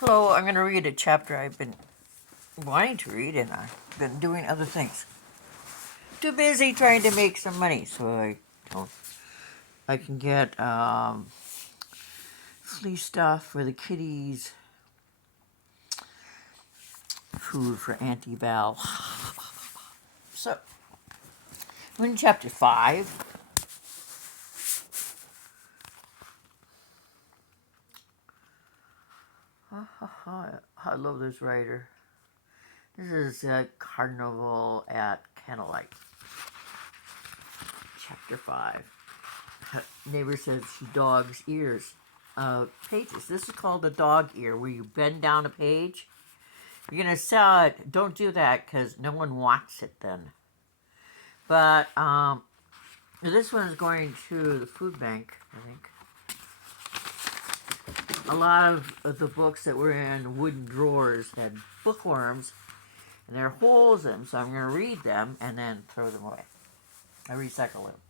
Hello, I'm going to read a chapter I've been wanting to read, and I've been doing other things. Too busy trying to make some money, so I can get flea stuff for the kitties, food for Auntie Val. So, we're in chapter 5. I love this writer. This is Carnival at Candlelight. Chapter 5. Neighbor says she dogs ears. Pages. This is called a dog ear, where you bend down a page. You're going to sell it. Don't do that because no one wants it then. But this one is going to the food bank, I think. A lot of the books that were in wooden drawers had bookworms, and there are holes in them, so I'm going to read them and then throw them away. I recycle them.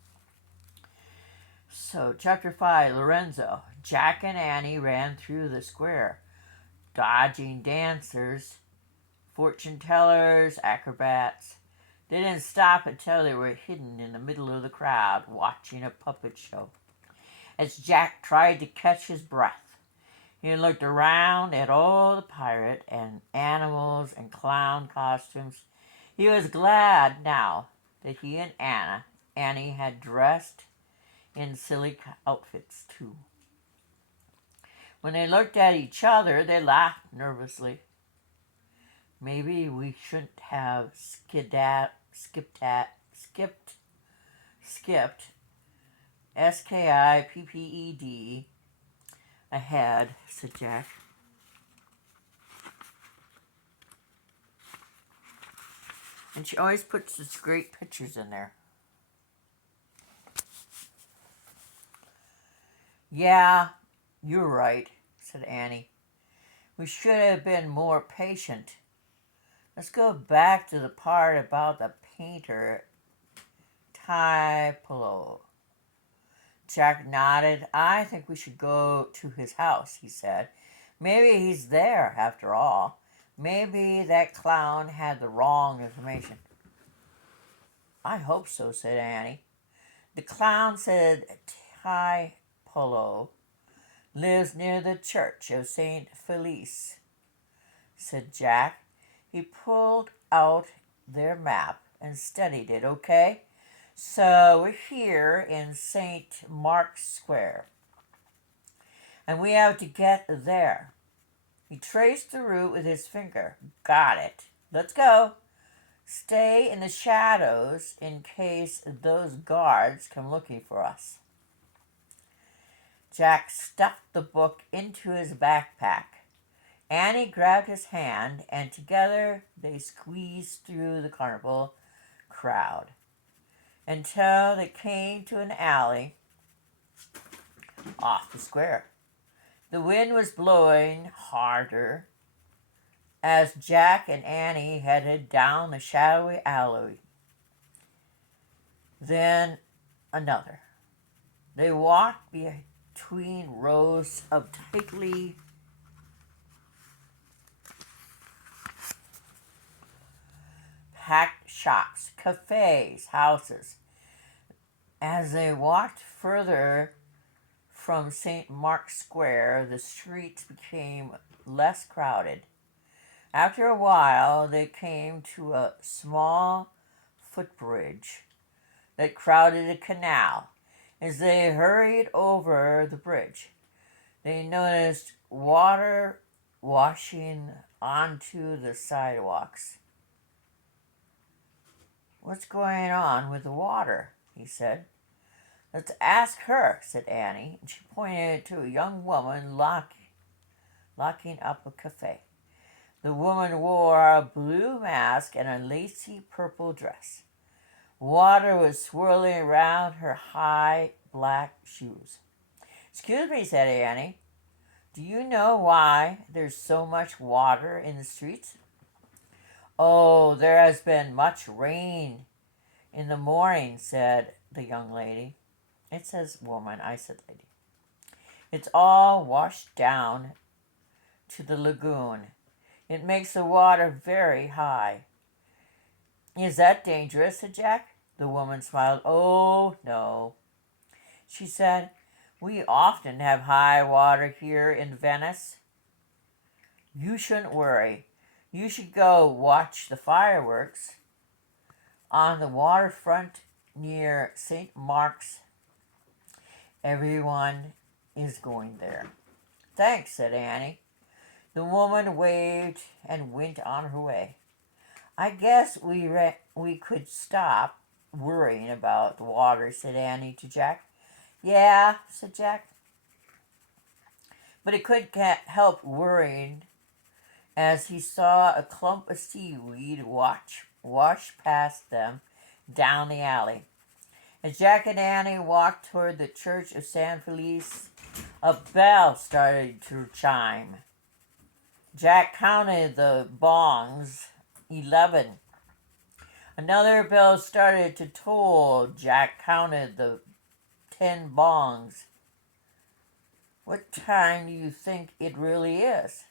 So, Chapter 5, Lorenzo. Jack and Annie ran through the square, dodging dancers, fortune tellers, acrobats. They didn't stop until they were hidden in the middle of the crowd, watching a puppet show. As Jack tried to catch his breath, he looked around at all the pirate and animals and clown costumes. He was glad now that he and Annie had dressed in silly outfits too. When they looked at each other, they laughed nervously. Maybe we shouldn't have skipped SKIPPED ahead, said Jack. And she always puts such great pictures in there. Yeah, you're right, said Annie. We should have been more patient. Let's go back to the part about the painter Tiepolo. Jack nodded. I think we should go to his house, he said. Maybe he's there after all. Maybe that clown had the wrong information. I hope so, said Annie. The clown said Tiepolo lives near the church of St. Felice, said Jack. He pulled out their map and studied it. Okay, so we're here in St. Mark's Square, and we have to get there. He traced the route with his finger. Got it. Let's go. Stay in the shadows in case those guards come looking for us. Jack stuffed the book into his backpack. Annie grabbed his hand, and together they squeezed through the carnival crowd until they came to an alley off the square. The wind was blowing harder as Jack and Annie headed down the shadowy alley. Then another. They walked between rows of tightly packed shops, cafes, houses. As they walked further from St. Mark's Square, the streets became less crowded. After a while, they came to a small footbridge that crowded a canal. As they hurried over the bridge, they noticed water washing onto the sidewalks. What's going on with the water? He said. Let's ask her, said Annie, and she pointed to a young woman locking up a cafe. The woman wore a blue mask and a lacy purple dress. Water was swirling around her high black shoes. Excuse me, said Annie. Do you know why there's so much water in the streets? Oh, there has been much rain in the morning, said the young lady. It says woman, I said lady. It's all washed down to the lagoon. It makes the water very high. Is that dangerous? Said Jack. The woman smiled. Oh, no, she said. We often have high water here in Venice. You shouldn't worry. You should go watch the fireworks on the waterfront near St. Mark's. Everyone is going there. Thanks, said Annie. The woman waved and went on her way. I guess we could stop worrying about the water, said Annie to Jack. Yeah, said Jack. But he couldn't help worrying as he saw a clump of seaweed wash past them down the alley. As Jack and Annie walked toward the church of San Felice, a bell started to chime. Jack counted the bongs. 11. Another bell started to toll. Jack counted the 10 bongs. What time do you think it really is?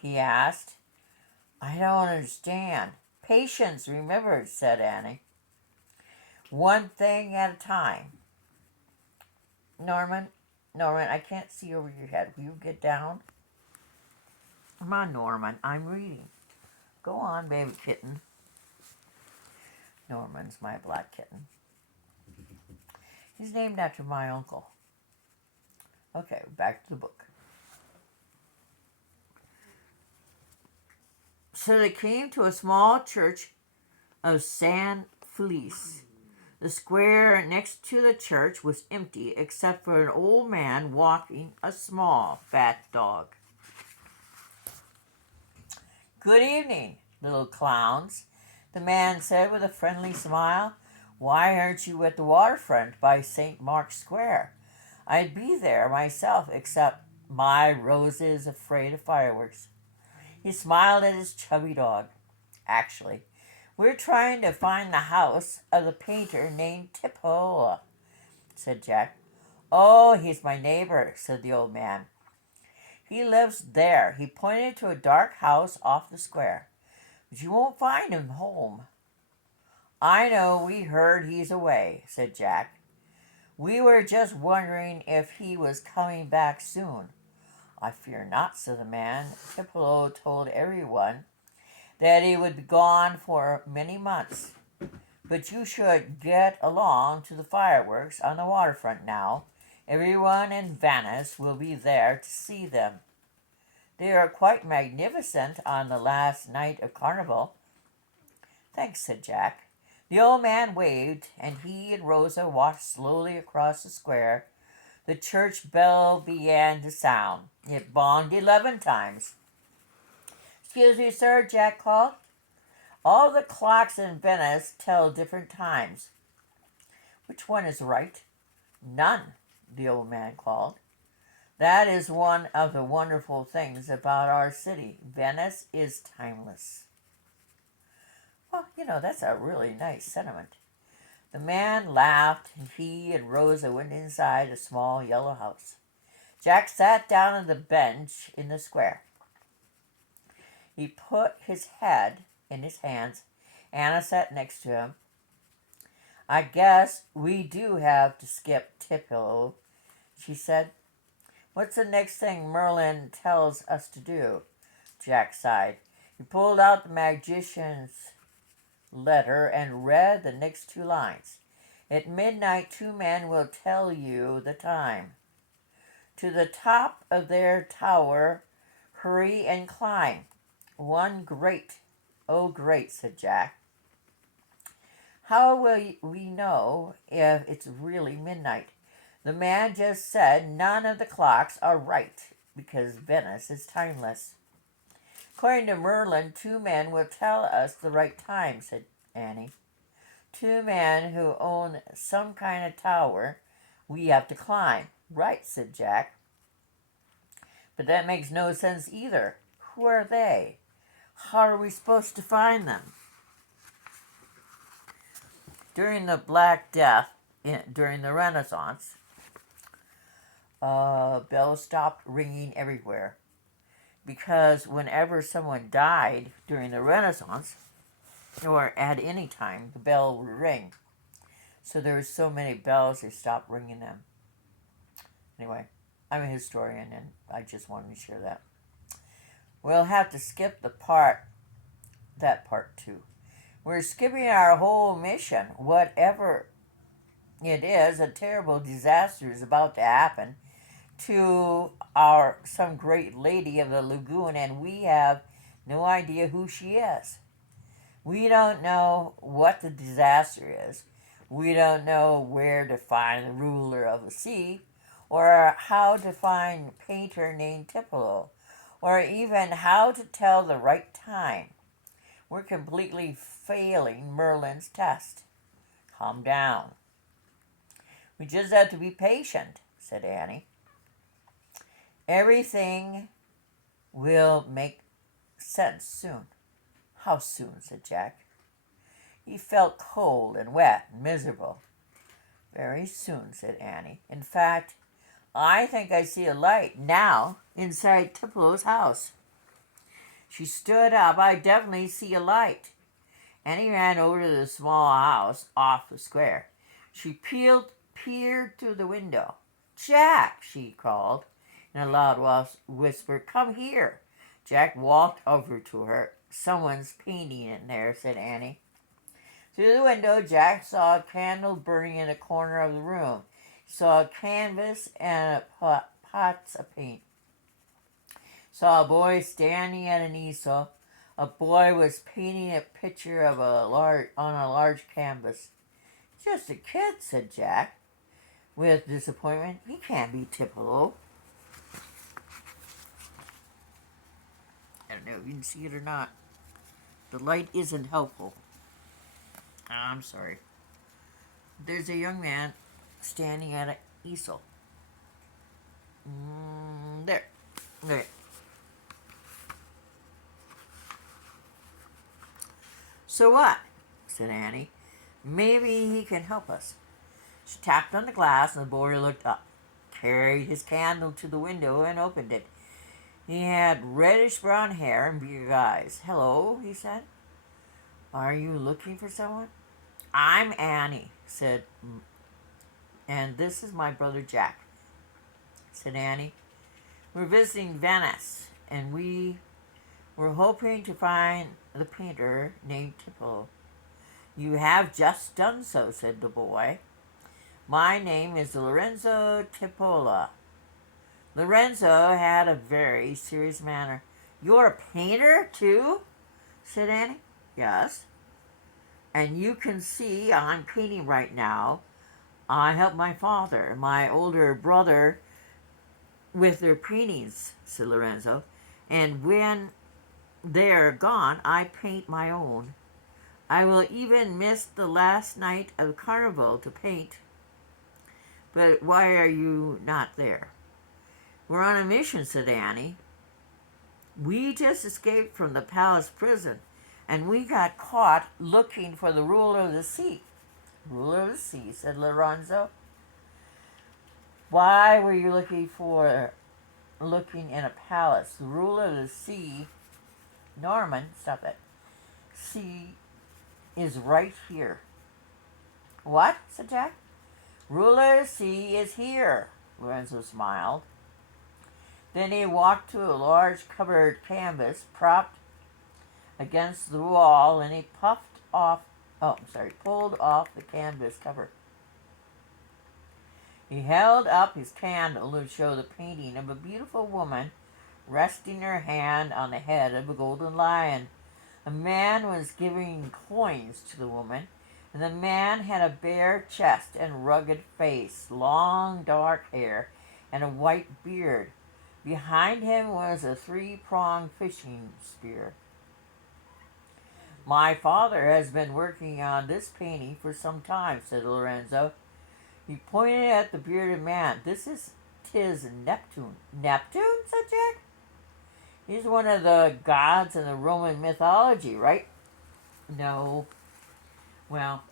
He asked. I don't understand. Patience, remember, said Annie. One thing at a time. Norman, I can't see over your head. Will you get down? Come on, Norman, I'm reading. Go on, baby kitten. Norman's my black kitten. He's named after my uncle. Okay, back to the book. So they came to a small church of San Felice. The square next to the church was empty except for an old man walking a small, fat dog. Good evening, little clowns, the man said with a friendly smile. Why aren't you at the waterfront by St. Mark's Square? I'd be there myself, except my Rose is afraid of fireworks. He smiled at his chubby dog. Actually, we're trying to find the house of the painter named Tipola, said Jack. Oh, he's my neighbor, said the old man. He lives there. He pointed to a dark house off the square. But you won't find him home. I know, we heard he's away, said Jack. We were just wondering if he was coming back soon. I fear not, said the man. Tippolo told everyone that he would be gone for many months. But you should get along to the fireworks on the waterfront now. Everyone in Venice will be there to see them. They are quite magnificent on the last night of Carnival. Thanks, said Jack. The old man waved, and he and Rosa walked slowly across the square. The church bell began to sound. It bonged 11 times. Excuse me, sir, Jack called. All the clocks in Venice tell different times. Which one is right? None, the old man called. That is one of the wonderful things about our city. Venice is timeless. Well, that's a really nice sentiment. The man laughed, and he and Rosa went inside a small yellow house. Jack sat down on the bench in the square. He put his head in his hands. Anna sat next to him. I guess we do have to skip Tippo, she said. What's the next thing Merlin tells us to do? Jack sighed. He pulled out the magician's letter and read the next 2 lines. At midnight, 2 men will tell you the time. To the top of their tower, hurry and climb. One great, oh great, said Jack. How will we know if it's really midnight? The man just said none of the clocks are right because Venice is timeless. According to Merlin, 2 men will tell us the right time, said Annie. 2 men who own some kind of tower we have to climb. Right, said Jack. But that makes no sense either. Who are they? How are we supposed to find them? During the Black Death, during the Renaissance, bells stopped ringing everywhere. because whenever someone died during the Renaissance, or at any time, the bell would ring. So there were so many bells, they stopped ringing them. Anyway, I'm a historian, and I just wanted to share that. We'll have to skip that part too. We're skipping our whole mission. Whatever it is, a terrible disaster is about to happen to some great lady of the lagoon, and we have no idea who she is. We don't know what the disaster is. We don't know where to find the ruler of the sea, or how to find a painter named Tippolo, or even how to tell the right time. We're completely failing Merlin's test. Calm down. We just have to be patient, said Annie. Everything will make sense soon. How soon? Said Jack. He felt cold and wet and miserable. Very soon, said Annie. In fact, I think I see a light now inside Tippolo's house. She stood up. I definitely see a light. Annie ran over to the small house off the square. She peered through the window. Jack, she called in a loud whisper, come here. Jack walked over to her. Someone's painting in there, said Annie. Through the window, Jack saw a candle burning in a corner of the room. He saw a canvas and pots of paint. Saw a boy standing at an easel. A boy was painting a picture of on a large canvas. Just a kid, said Jack, with disappointment. He can't be Tippolo. I don't know if you can see it or not. The light isn't helpful. I'm sorry. There's a young man standing at an easel. There. So what? Said Annie. Maybe he can help us. She tapped on the glass, and the boy looked up, carried his candle to the window, and opened it. He had reddish-brown hair and big eyes. Hello, he said. Are you looking for someone? I'm Annie, said, and this is my brother Jack, said Annie. We're visiting Venice, and we were hoping to find the painter named Tippolo. You have just done so, said the boy. My name is Lorenzo Tippolo. Lorenzo had a very serious manner. You're a painter, too? Said Annie. Yes. And you can see I'm painting right now. I help my father and my older brother with their paintings, said Lorenzo. And when they're gone, I paint my own. I will even miss the last night of Carnival to paint. But why are you not there? We're on a mission, said Annie. We just escaped from the palace prison, and we got caught looking for the ruler of the sea. Ruler of the sea, said Lorenzo. Why were you looking in a palace? The ruler of the sea, Norman, stop it. Sea is right here. What? Said Jack. Ruler of the sea is here, Lorenzo smiled. Then he walked to a large covered canvas propped against the wall, and he pulled off the canvas cover. He held up his candle to show the painting of a beautiful woman resting her hand on the head of a golden lion. A man was giving coins to the woman, and the man had a bare chest and rugged face, long dark hair, and a white beard. Behind him was a three-pronged fishing spear. My father has been working on this painting for some time, said Lorenzo. He pointed at the bearded man. Tis Neptune. Neptune? Said Jack. He's one of the gods in the Roman mythology, right? No. Well,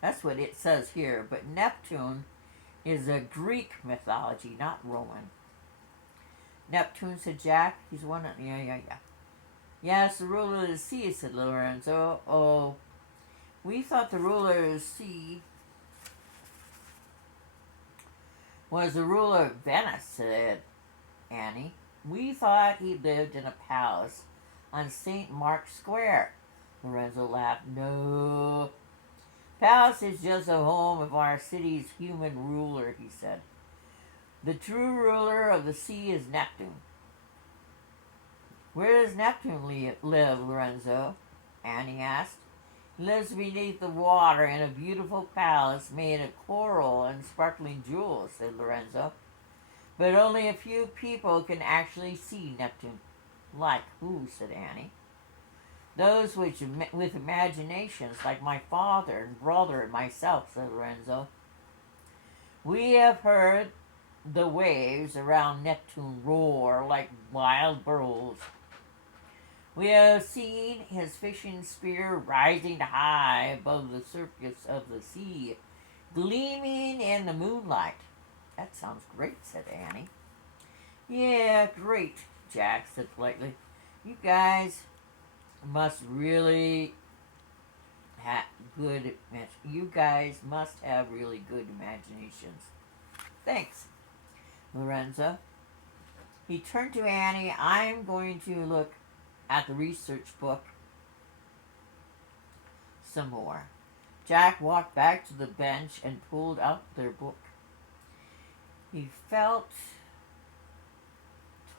that's what it says here, but Neptune is a Greek mythology, not Roman. Neptune, said Jack. He's one of... Yeah. Yes, the ruler of the sea, said Lorenzo. Oh, we thought the ruler of the sea was the ruler of Venice, said Annie. We thought he lived in a palace on St. Mark's Square. Lorenzo laughed. No. Palace is just the home of our city's human ruler, he said. The true ruler of the sea is Neptune. Where does Neptune live, Lorenzo? Annie asked. He lives beneath the water in a beautiful palace made of coral and sparkling jewels, said Lorenzo. But only a few people can actually see Neptune. Like who, said Annie. Those with imaginations, like my father and brother and myself, said Lorenzo. We have heard the waves around Neptune roar like wild bulls. We have seen his fishing spear rising high above the surface of the sea, gleaming in the moonlight. That sounds great, said Annie. Yeah, great, Jack said politely. You guys must really have good... You guys must have really good imaginations. Thanks, Lorenzo. He turned to Annie. I'm going to look at the research book some more. Jack walked back to the bench and pulled out their book. He felt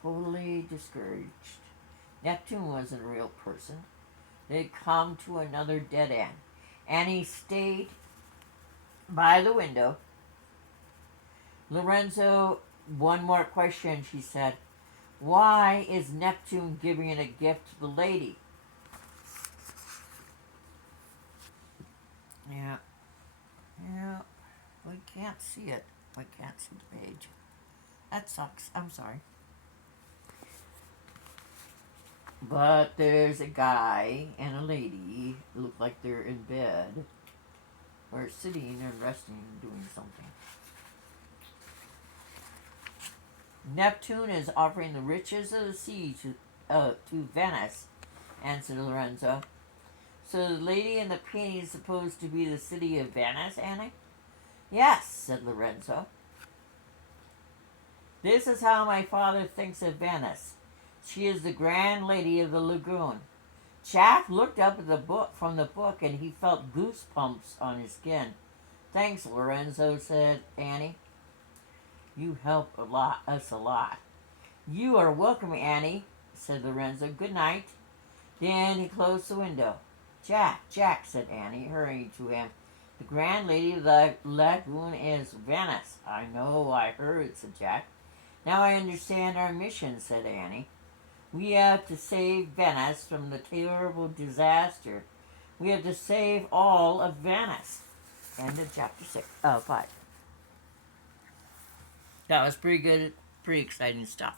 totally discouraged. Neptune wasn't a real person. They'd come to another dead end. Annie stayed by the window. Lorenzo, one more question, she said. Why is Neptune giving a gift to the lady? Yeah. We can't see it. We can't see the page. That sucks. I'm sorry. But there's a guy and a lady who look like they're in bed or sitting and resting and doing something. Neptune is offering the riches of the sea to Venice, answered Lorenzo. So the lady in the painting is supposed to be the city of Venice, Annie? Yes, said Lorenzo. This is how my father thinks of Venice. She is the grand lady of the lagoon. Jack looked up at the book from the book and he felt goosebumps on his skin. Thanks, Lorenzo, said Annie. You help us a lot. You are welcome, Annie, said Lorenzo. Good night. Then he closed the window. Jack, said Annie, hurrying to him. The grand lady of the lagoon is Venice. I know, I heard, said Jack. Now I understand our mission, said Annie. We have to save Venice from the terrible disaster. We have to save all of Venice. End of chapter 5. That was pretty good, pretty exciting stuff.